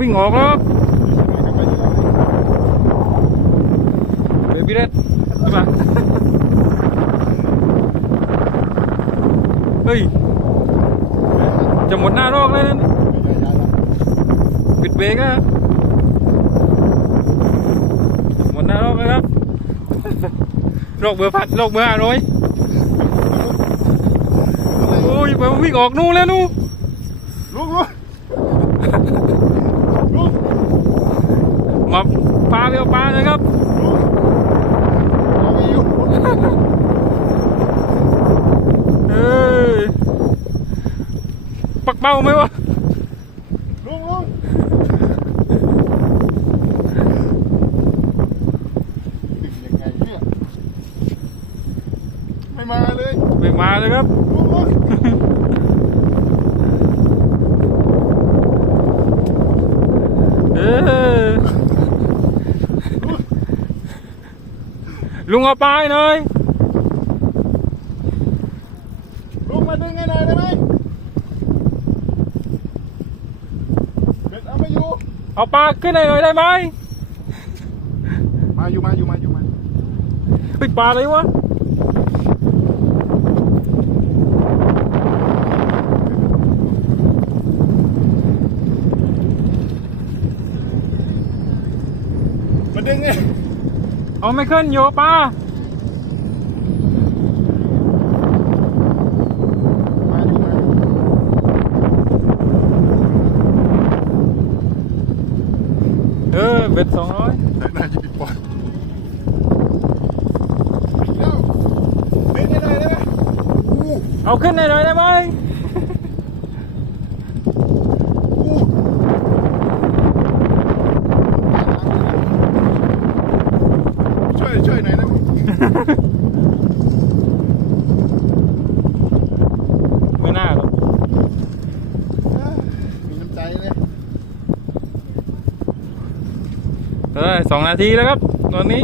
วิ่งออกแล้วเบบี้เด็ดใช่ปะเฮ้ย จะหมดหน้ารอบเลยนะปิดเบรกอะหมดหน้ารอบเลยครับโรคเบอร์พัดโรคเบอร์ห้าร้อยโอ้ยไปวิ่งออกนู่นแล้วนู่น ลุกลุกลุก มาปลาเรียวปลาเลยครับ ลุกเอาไปอยู่ เอ้ยปัก เป้าไหมวะลุกลุกดึงยังไงเนี่ยไม่มาเลยไม่มาเลยครับลุกลุกเออลุงเอาปลาให้หน่อยลุกมาดึงให้หน่อยได้ไหมเบ็ดเอาไม่อยู่ เอาปลาขึ้นให้หน่อยได้ไหมมาอยู่มาอยู่มาอยู่มาไปปลาอะไรวะมาดึงไงเอาไม่ขึ้นโยปลามาอยู่มา เออเบ็ดสองร้อยแต่น่าจะปิดปล่อยเร็วเบ็ดให้หน่อยได้ไหมอู้เอาขึ้นให้หน่อยได้ไหม อู้ช่วยช่วยหน่อยนะ ไม่น่าหรอก มีน้ำใจเลย เออสองนาทีแล้วครับ ตอนนี้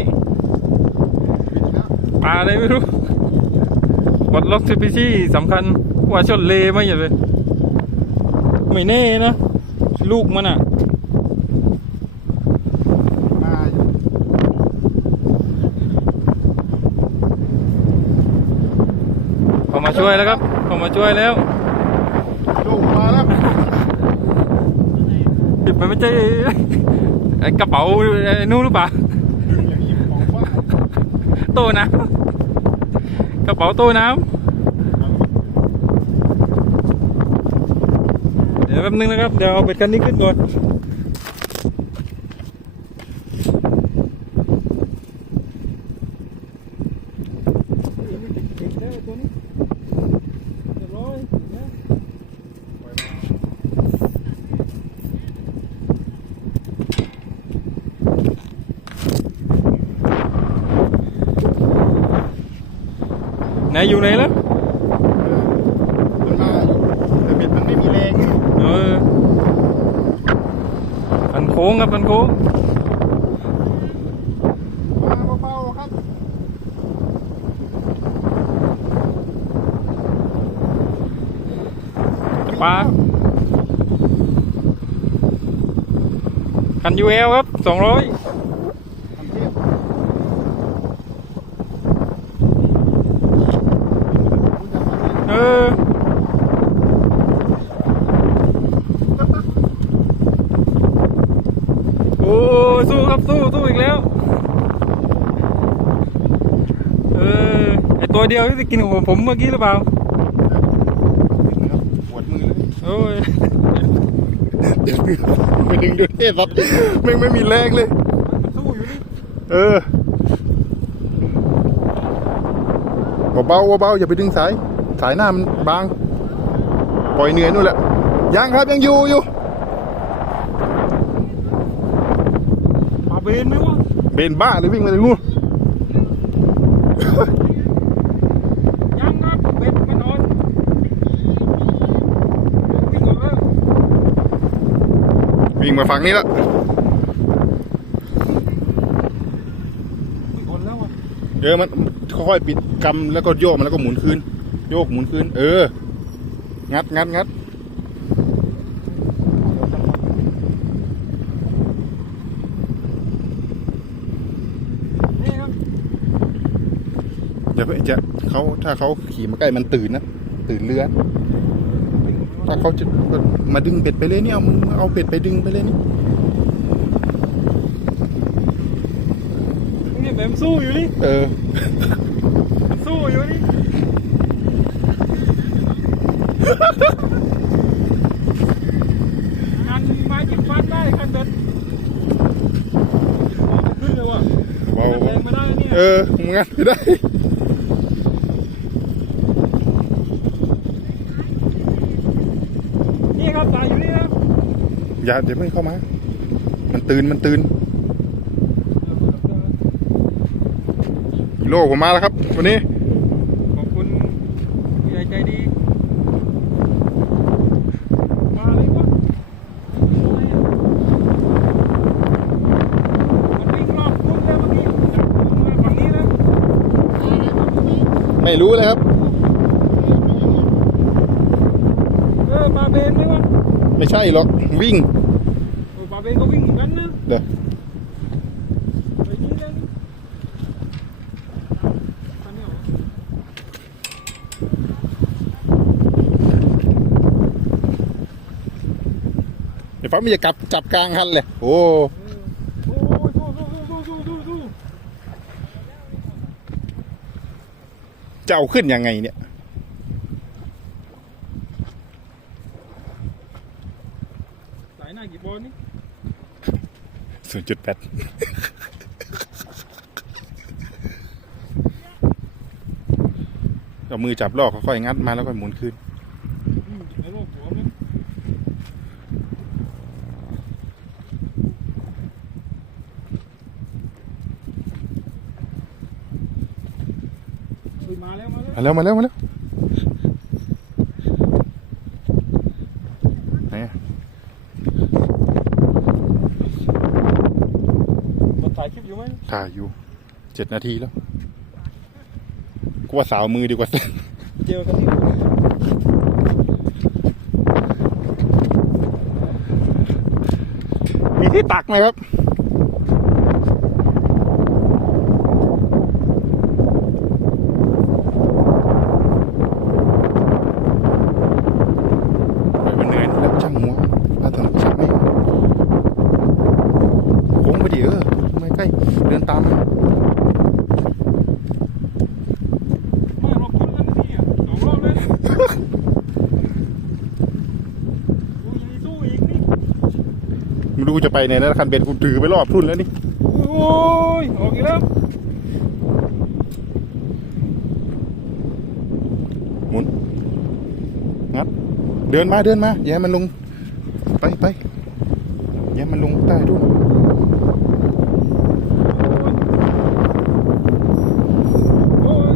ปิดแล้วปลาอะไรไม่รู้ปลดล็อกสปีชีส์สำคัญกว่าชนเลไหมอย่าเลย ไม่แน่นะ ลูกมันอะมาอยู่เขามาช่วยแล้วครับเขามาช่วยแล้วดูมาแล้วปิดมันไม่ใช่ไอ้ กระเป๋านู่นหรือเปล่าดึงอย่างนี้มองว่าโตน้ำกระเป๋าโต้น้ำเดี๋ยวแป๊บนึงนะครับ เดี๋ยวเอาเบ็ดกันนี้ขึ้นก่อน ไหนอยู่ไหนแล้วมันมาอยู่แต่เบ็ดมันไม่มีแรงเออพันโค้งครับพันโค้งมาเบาๆครับปลาคันยูเอลครับสองร้อย ทำเทียบ เออ โอ้สู้ครับสู้สู้อีกแล้ว เออ ไอตัว เดียวที่จะกินของผมเมื่อกี้หรือเปล่าปวดมือเลยโอ้ยไปดึงดูเทสัตว์ไม่งไม่มีแรงเลยมันสู้อยู่นี่เออเบาๆเบาๆอย่าไปดึงสาย สายหน้ามันบาง ปล่อยเหนื่อยนู่นแหละ ยังครับยังอยู่อยู่ปลาเบนไหมวะ เบนบ้าเลยวิ่งมาถึงนู่น วิ่ง มาฝั่งนี้แล้วไม่คนแล้วอะเออมันค่อยๆปิดกำแล้วก็โยกมันแล้วก็หมุนคืนโยกหมุนคืนเออ งัดงัดงัดนี่ครับอย่าไปจะเขาถ้าเขาขี่มาใกล้มันตื่นนะ ตื่นเรือ ถ้าเขาจะมาดึงเป็ดไปเลยเนี่ยเอาเอาเป็ดไปดึงไปเลยนี่นี่แบบสู้อยู่นี่เออสู้อยู่นี่งานไม้จิ้มฟันได้คันเด็ดขึ้นเลยว่ะเบาแรงไม่ได้นะเนี่ยเออมึงงัดไม่ได้ นี่ครับสายอยู่นี่นะ อย่าเดี๋ยวไม่เข้ามา มันตื่นมันตื่นฮีโร่ผมมาแล้วครับ วันนี้ ขอบคุณผู้ใหญ่ใจดีมาเลยวะอะไรอะมันวิ่งรอบทุ่งแล้วเมื่อกี้จากทุ่งมาฝั่งนี้แล้วไม่รู้เลยครับ เออปลาเบนไหมวะ ไม่ใช่หรอก วิ่งเออปลาเบนก็วิ่งเหมือนกันนะเดี๋ยวไปนี่เลยอันนี้เหรอไอ้ฟ้ามันจะกลับจับกลางคันเลยโอ้โอ้ยสู้สู้สู้สู้สู้สู้จะเอาขึ้นยังไงเนี่ย สายห น้ากี่บอลนี่ศูนย์จุดแปดเอามือจับลอกค่อยๆงัดมาแล้วก็หมุนขึ้นอืมในโลกหัวมันเฮ้ยมาแล้วมาแล้วมาแล้วมาแล้วมาแล้วไหนอะ รถถ่ายคลิปอยู่ไหม ถ่ายอยู่เจ็ดนาทีแล้วกูว่าสาวมือดีกว่าเจอกันที่มีที่ตักไหมครับ ปล่อยมันเหนื่อยแล้วช่างหัวมาถนนช่างไม่โค้งไปดิเออไม่ใกล้ เดินตามมา ไม่รอบทุนแล้วนะเนี่ยสองรอบเลยนะโอ้ยยังสู้อีกนี่ ไม่ รู้จะไปไหนแล้วคันเบ็ดกูถือไปรอบทุ่นแล้วนี่ โอ้ยออกอีกแล้ว หมุน งัด เดินมาเดินมา อย่าให้มันลง ไปไปอย่าให้มันลงใต้ทุ่นโอ้ย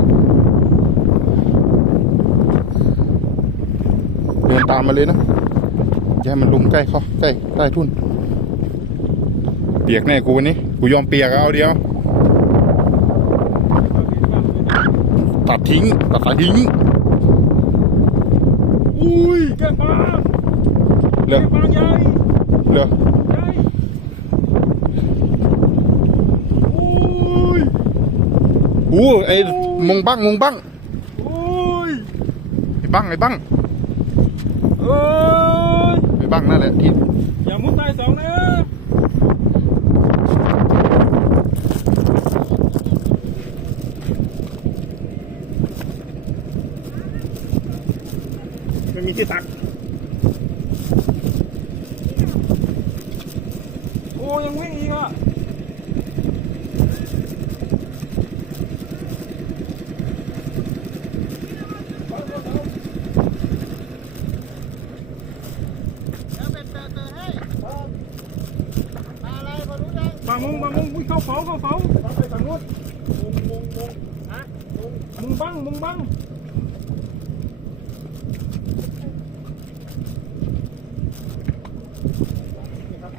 เดินตามมาเลยนะอย่าให้มันลงใกล้เขาใกล้ใต้ทุ่นเปียกแน่กูวันนี้ กูยอมเปียกเอาเดียว ตัดทิ้ง ตัดสายทิ้ง อุ้ยแกปลาเหลืแกอปลาใหญ่เหลือใหญ่อุ้ยอู้ไอ้มงบังมงบังอุ้ยไอ้บังไอ้บังเอ้ยไอ้บังนั่นแหละที่อย่ามุดใต้สองนะ ไม่มีที่ตักโอ้ยังวิ่งอีกอะบางมุงบางมุงวิ่งเข้าเฝ้าเข้าเฝ้าไปฝั่งนู้นมุงมุงมุงฮะมุงมุงบังมุงบังนี่ครับ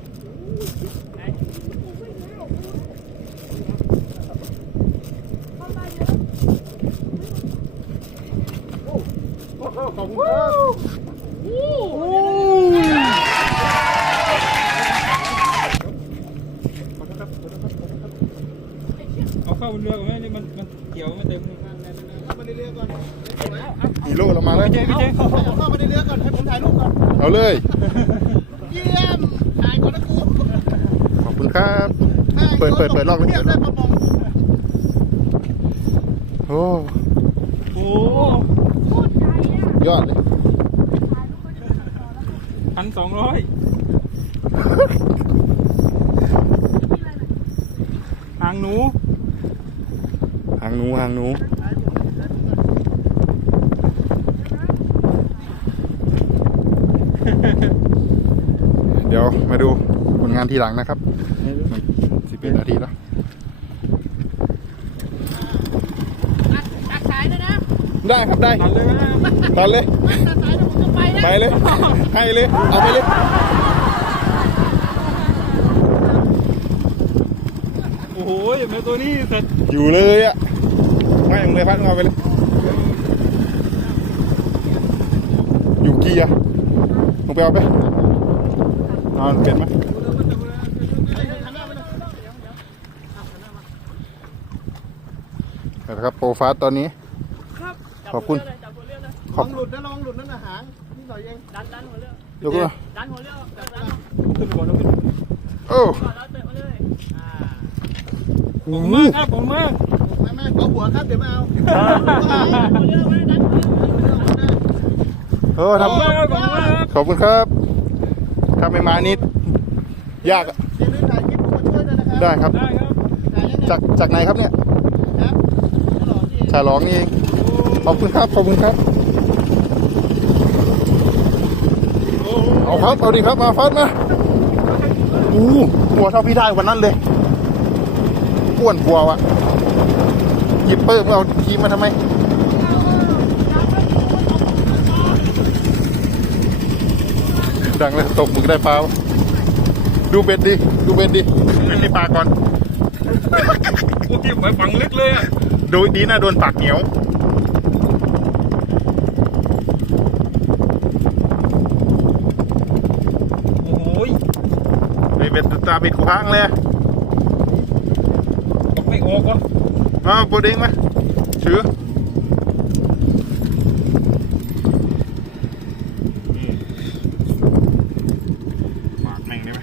นเรือกับแม่นี่มันมันเกี่ยวไม่เต็มเข้ามาในเรือก่อนฮีโร่เรามาแล้วพี่เจพี่เจเข้าเข้ามาในเรือก่อนให้ผมถ่ายรูปก่อนเอาเลย เยี่ยมถ่ายก่อนนะกูขอบคุณครับ เปิดเปิดเปิดลอกเลย เทียบได้ประมง โอ้ โอ้ ยอดเลย พันสองร้อยหางหนู หางห นูหางหนูเดี๋ยวมาดูผลงานทีหลังนะครับสิบเอ็ดนาทีแล้วตักสายเลยนะได้ครับได้ตัดเลยนะตอนเลยตักสายแล้วผมจะไปนะไปเลย ให้เลย เอาไปเลยโอ้โหแม่ตัวนี้เสร็จอยู่เลยอะ ไม่มึงเลยพัดมึงเอาไปเลย อยู่กี่อะมึงไปเอาไปเอาเปลี่ยนไหมนะครับโปรฟาสตอนนี้ ขอบคุณจับหัวเรือเลยขลออบงหลุดนะลองหลุดนั่นนะหางนี่หน่อยเองดันดันหัวเรือยกขึ้นมาดันหัวเรือดันดันขึ้นก่อนนะขึ้นโอ้ก่อนแล้วเตะมาเลยอ่าขอบคุณมากครับขอบคุณมากแม่แม่ ขอหัวครับเดี๋ยวมาเอาหัวเรือไว้ดันหัวเรือเออขอบทำคุณมากครับขอบคุณมากครับขอบคุณครับถ้าไม่มานิดยากอะเดี๋ยวนี้ถ่ายคลิปผมมาช่วยด้วยนะครับได้ครับได้ครับถ่ายยังไงจากจากไหนครับเนี่ยครับตลอดที่ฉลองนี่เองขอบคุณครับขอบคุณครับเอาครับเอาดิครับมาฟัดมาอู้หัวเท่าพี่ได้วันนั้นเลยอ้วนกลัววะห ยิบเปิ้มเอาทีมมาทำไมดังเลยตกหมึกได้ปลาวะดูเบ็ดดิ ดูเบ็ดดิเบ็ดที่ปลาก่อนโอ้ยไปฝังลึกเลยอะโดยดีนะโดนปากเหนียวโอ้โหไอเบ็ดตาเบ็ดกูพังเลยตกไม่ออกวะ มาโปรเด้งมาถือปากแม่งได้ไหม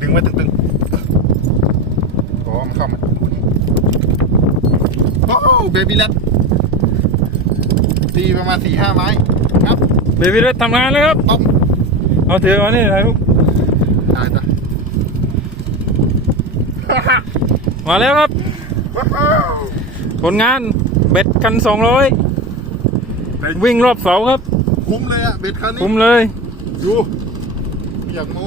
ดึงมาตึงๆอ๋อมันเข้ามาคู่นี้โอ้เบบี้ลัดตีประมาณสี่ห้าไม้ครับเบบี้เรดทำงานเลยครับต้มเอาถือมานี่ถ่ายรูปตายจ้ะมาแล้วครับว้าว ผลงานเบ็ดกันสองร้อยวิ่งรอบเสาครับ คุ้มเลยอะเบ็ดคันนี้คุ้มเลย ดูไม่อยากโม้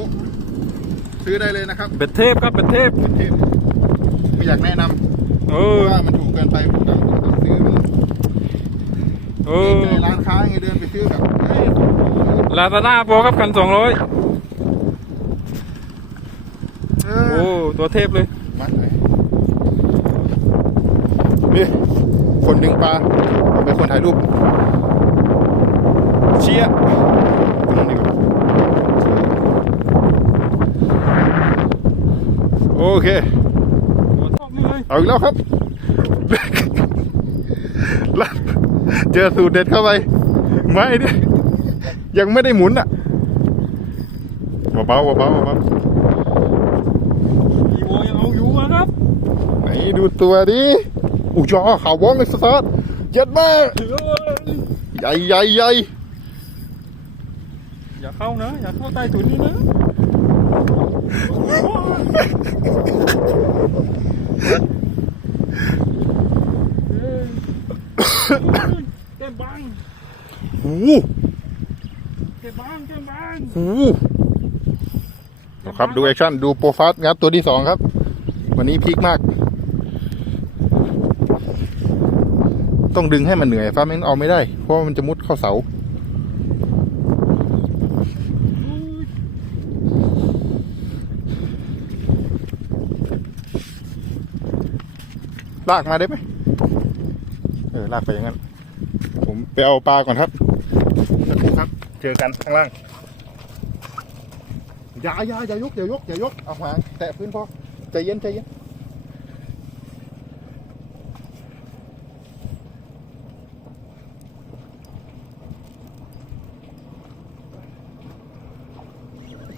ซื้อได้เลยนะครับ เบ็ดเทพครับเบ็ดเทพเบ็ดเทพไม่อยากแนะนำเอเพอราะว่ามันถูกเกินไปผมต้องต้องซื้อมันเอเดิอนในร้านค้าไงเดินไปซื้อแบบเฮ้ยลาซาด้าโปรครับกันสองร้อยเอโอ้อตัวเทพเลย มัดไหนนี่ คนดึงปลาเป็นคนถ่ายรูป เชียร์ตรงนี้ก่อนโอเคตัวชอบนี่เลยเอาอีกแล้วครับแล้วเจอสูตรเด็ดเข้าไป ไม่ดิยังไม่ได้หมุนอะเบาๆเบาๆเบาอีโวยังเอาอยู่มาครับๆไหนดูตัวดิ อู้ยอข่าวบ้องเลยสตาร์ทเย็ดมาใหญ่ใหญ่ใหญ่อย่าเข้านะ อย่าเข้าใต้ถุนนี่นะเต็มบังหูเต็มบังเต็มบังหูครับดูแอคชั่น ดูโปรฟาสงับตัวที่สองครับ วันนี้พีคมาก ต้องดึงให้มันเหนื่อยฟ้าไม่งั้นเอาไม่ได้ เพราะว่ามันจะมุดเข้าเสาลากมาได้ไหมเออลากไปอย่างนั้น ผมไปเอาปลาก่อนครับสักครู่ครับ เจอกันข้างล่าง อย่าอย่าอย่ายกอย่ายกอย่ายก เอาหางแตะพื้นพอ ใจเย็นใจเย็น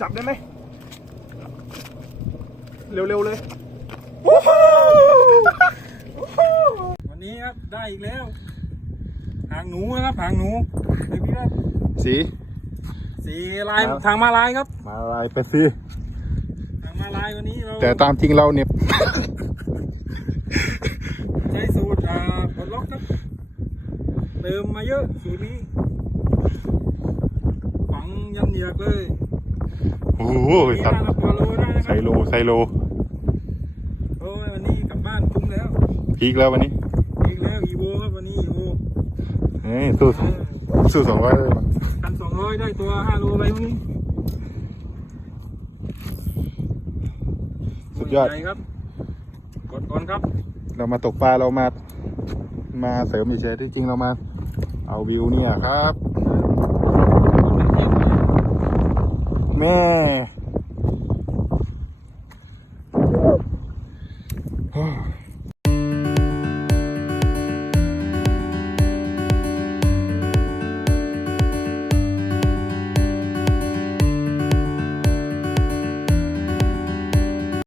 บได้ไหม เร็วๆเลย วันนี้ครับ ได้อีกแล้ว หางหนูนะครับ หางหนูเฮ้ยพี่ครับสีสีลายครับทางมาลายครับ มาลายไปสิทางมาลายวันนี้เราแต่ตามจริงเราเนี่ย ใช้สูตรอ่าปลดล็อกครับเติมมาเยอะสูตรนี้ฝังยันเหยือกเลย โอ้โหนี่ตัดได้ละตัวโลได้นะคไซรับโลไซโลโอ้ยวันนี้กลับบ้านคุ้มแล้วพีกแล้ววันนี้อีกแล้วอีโวครับวันนี้อีโวเฮ้ยสู้สองสู้สองร้อยเลยพันสองร้อยได้ตัวห้าโลไปวันนี้สุดยอดใหญ่ครับกดก่อนครับ เรามาตกปลาเรามา มาเสริมเฉยๆที่จริงเรามา เอาวิวเนี่ยครับ แม่